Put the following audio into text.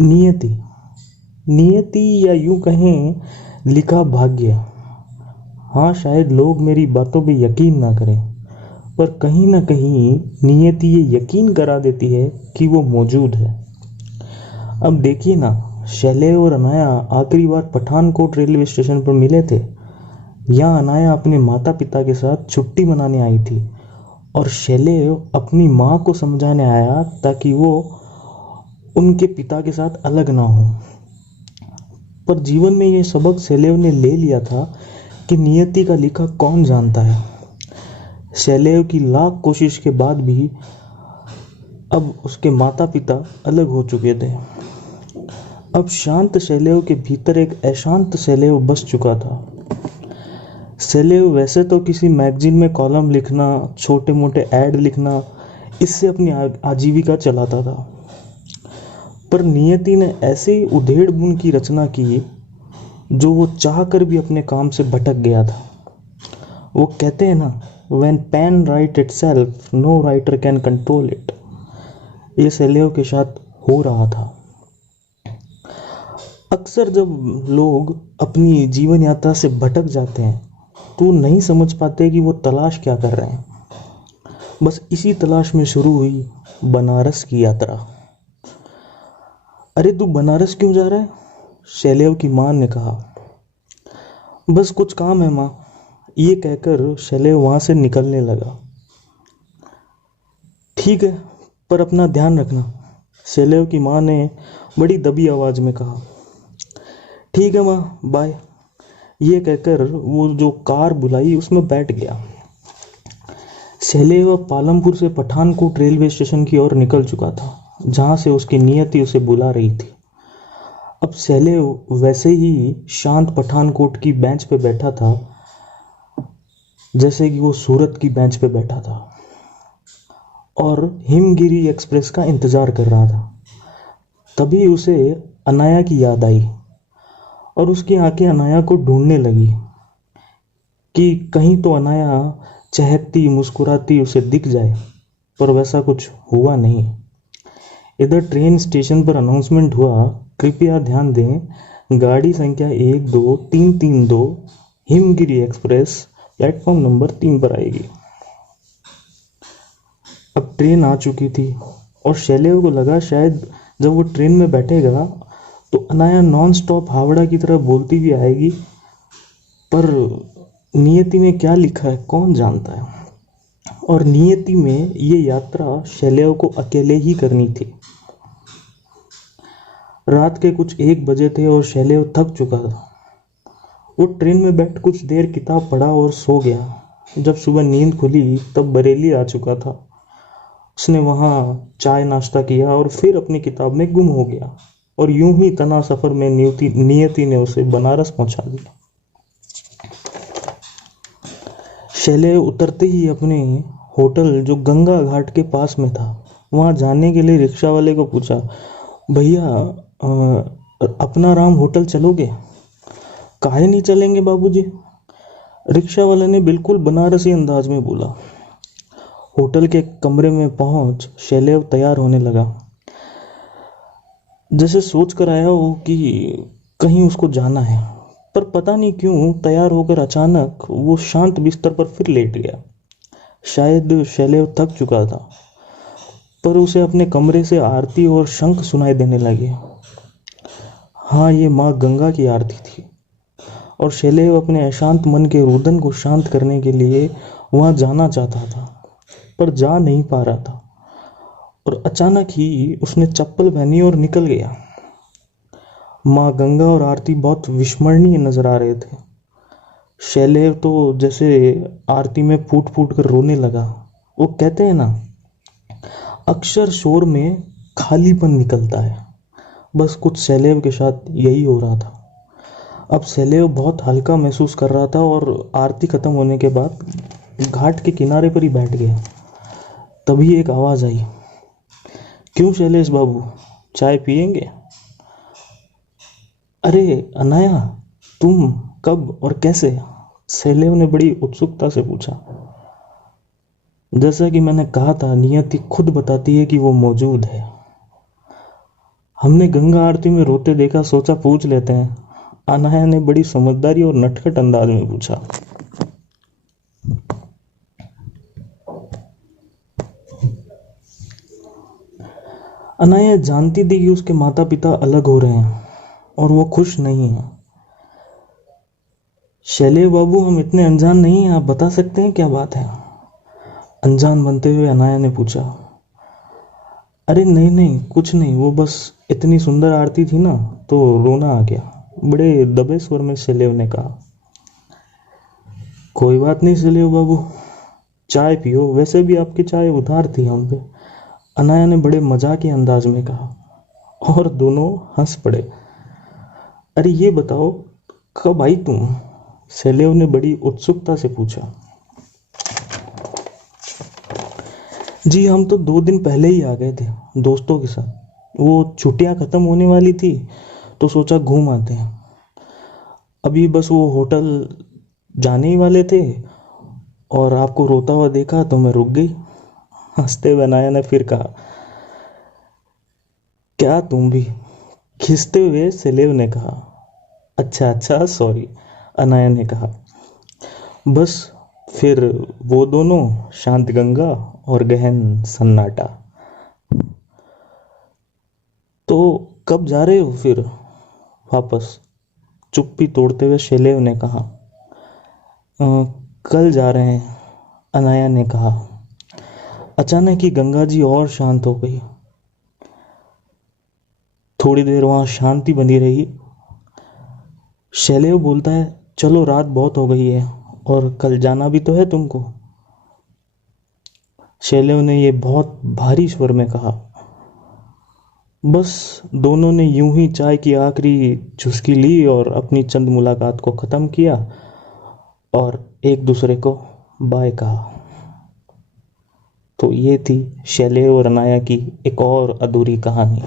नियति नियति या यूं कहें लिखा भाग्य। हाँ, शायद लोग मेरी बातों पे यकीन ना करें, पर कहीं ना कहीं नियति ये यकीन करा देती है कि वो मौजूद है। अब देखिए ना, शैले और अनाया आखिरी बार पठानकोट रेलवे स्टेशन पर मिले थे। यहाँ अनाया अपने माता पिता के साथ छुट्टी मनाने आई थी और शैले अपनी माँ को समझाने आया ताकि वो उनके पिता के साथ अलग ना हो। पर जीवन में ये सबक शैलेव ने ले लिया था कि नियति का लिखा कौन जानता है। शैलेव की लाख कोशिश के बाद भी अब उसके माता पिता अलग हो चुके थे। अब शांत शैलेव के भीतर एक अशांत शैलेव बस चुका था। शैलेव वैसे तो किसी मैगजीन में कॉलम लिखना, छोटे मोटे ऐड लिखना, इससे अपनी आजीविका चलाता था। पर नियति ने ऐसी उधेड़ बुन की रचना की जो वो चाह कर भी अपने काम से भटक गया था। वो कहते हैं ना, when pen write itself, no writer can control it। ये शैलेव के साथ हो रहा था। अक्सर जब लोग अपनी जीवन यात्रा से भटक जाते हैं तो नहीं समझ पाते कि वो तलाश क्या कर रहे हैं। बस इसी तलाश में शुरू हुई बनारस की यात्रा। अरे तू बनारस क्यों जा रहा है? शैलेव की माँ ने कहा। बस कुछ काम है माँ, ये कहकर शैलेव वहाँ से निकलने लगा। ठीक है, पर अपना ध्यान रखना, शैलेव की माँ ने बड़ी दबी आवाज़ में कहा। ठीक है माँ, बाय। ये कहकर वो जो कार बुलाई उसमें बैठ गया। शैलेव पालमपुर से पठानकोट रेलवे स्टेशन की ओर निकल चुका था, जहाँ से उसकी नियति उसे बुला रही थी। अब शैलेव वैसे ही शांत पठानकोट की बेंच पे बैठा था जैसे कि वो सूरत की बेंच पे बैठा था और हिमगिरी एक्सप्रेस का इंतज़ार कर रहा था। तभी उसे अनाया की याद आई और उसकी आंखें अनाया को ढूंढने लगी कि कहीं तो अनाया चहकती मुस्कुराती उसे दिख जाए, पर वैसा कुछ हुआ नहीं। इधर ट्रेन स्टेशन पर अनाउंसमेंट हुआ, कृपया ध्यान दें, गाड़ी संख्या 12332 हिमगिरी एक्सप्रेस प्लेटफॉर्म नंबर 3 पर आएगी। अब ट्रेन आ चुकी थी और शैलेव को लगा शायद जब वो ट्रेन में बैठेगा तो अनाया नॉन स्टॉप हावड़ा की तरह बोलती भी आएगी, पर नियति में क्या लिखा है कौन जानता है। और नियति में ये यात्रा शैलेव को अकेले ही करनी थी। रात के कुछ 1 बजे थे और शैलेव थक चुका था। वो ट्रेन में बैठ कुछ देर किताब पढ़ा और सो गया। जब सुबह नींद खुली तब बरेली आ चुका था। उसने वहाँ चाय नाश्ता किया और फिर अपनी किताब में गुम हो गया और यूं ही तना सफ़र में नियति ने उसे बनारस पहुंचा दिया। शैलेव उतरते ही अपने होटल जो गंगा घाट के पास में था वहाँ जाने के लिए रिक्शा वाले को पूछा, भैया अपना राम होटल चलोगे? काहे नहीं चलेंगे बाबूजी, रिक्शा वाले ने बिल्कुल बनारसी अंदाज में बोला। होटल के कमरे में पहुंच शैलेव तैयार होने लगा, जैसे सोच कर आया हो कि कहीं उसको जाना है। पर पता नहीं क्यों तैयार होकर अचानक वो शांत बिस्तर पर फिर लेट गया। शायद शैलेव थक चुका था, पर उसे अपने कमरे से आरती और शंख सुनाई देने लगे। हाँ, ये माँ गंगा की आरती थी और शैलेव अपने अशांत मन के रुदन को शांत करने के लिए वहाँ जाना चाहता था, पर जा नहीं पा रहा था। और अचानक ही उसने चप्पल पहनी और निकल गया। माँ गंगा और आरती बहुत विस्मरणीय नजर आ रहे थे। शैलेव तो जैसे आरती में फूट फूट कर रोने लगा। वो कहते हैं ना, अक्षर शोर में खालीपन निकलता है। बस कुछ शैलेव के साथ यही हो रहा था। अब शैलेव बहुत हल्का महसूस कर रहा था और आरती खत्म होने के बाद घाट के किनारे पर ही बैठ गया। तभी एक आवाज़ आई, क्यों शैलेश बाबू, चाय पियेंगे? अरे अनाया, तुम कब और कैसे? शैलेव ने बड़ी उत्सुकता से पूछा। जैसा कि मैंने कहा था, नियति खुद बताती है कि वो मौजूद है। हमने गंगा आरती में रोते देखा, सोचा पूछ लेते हैं। अनाया ने बड़ी समझदारी और नटखट अंदाज में पूछा। अनाया जानती थी कि उसके माता पिता अलग हो रहे हैं और वो खुश नहीं है। शैलेव बाबू, हम इतने अनजान नहीं हैं, आप बता सकते हैं क्या बात है? अनजान बनते हुए अनाया ने पूछा। अरे नहीं नहीं, कुछ नहीं, वो बस इतनी सुंदर आरती थी ना तो रोना आ गया, बड़े दबे स्वर में शैलेव ने कहा। कोई बात नहीं शैलेव बाबू, चाय पियो, वैसे भी आपकी चाय उधार थी हम पे, अनाया ने बड़े मजाक के अंदाज में कहा और दोनों हंस पड़े। अरे ये बताओ कब आई तुम? शैलेव ने बड़ी उत्सुकता से पूछा। जी हम तो 2 दिन पहले ही आ गए थे दोस्तों के साथ, वो छुट्टियां खत्म होने वाली थी तो सोचा घूम आते हैं। अभी बस वो होटल जाने ही वाले थे और आपको रोता हुआ देखा तो मैं रुक गई। हंसते हुए अनाया ने फिर कहा। क्या तुम भी? खिंचते हुए शैलेव ने कहा। अच्छा अच्छा सॉरी, अनाया ने कहा। बस फिर वो दोनों, शांत गंगा और गहन सन्नाटा। तो कब जा रहे हो फिर वापस? चुप्पी तोड़ते हुए शैलेव ने कहा। "अ, कल जा रहे हैं, अनाया ने कहा। अचानक ही गंगा जी और शांत हो गई। थोड़ी देर वहां शांति बनी रही। शैलेव बोलता है, चलो रात बहुत हो गई है और कल जाना भी तो है तुमको। शैलेव ने यह बहुत भारी स्वर में कहा। बस दोनों ने यूं ही चाय की आखिरी चुस्की ली और अपनी चंद मुलाकात को ख़त्म किया और एक दूसरे को बाय कहा। तो ये थी शैलेव और अनाया की एक और अधूरी कहानी।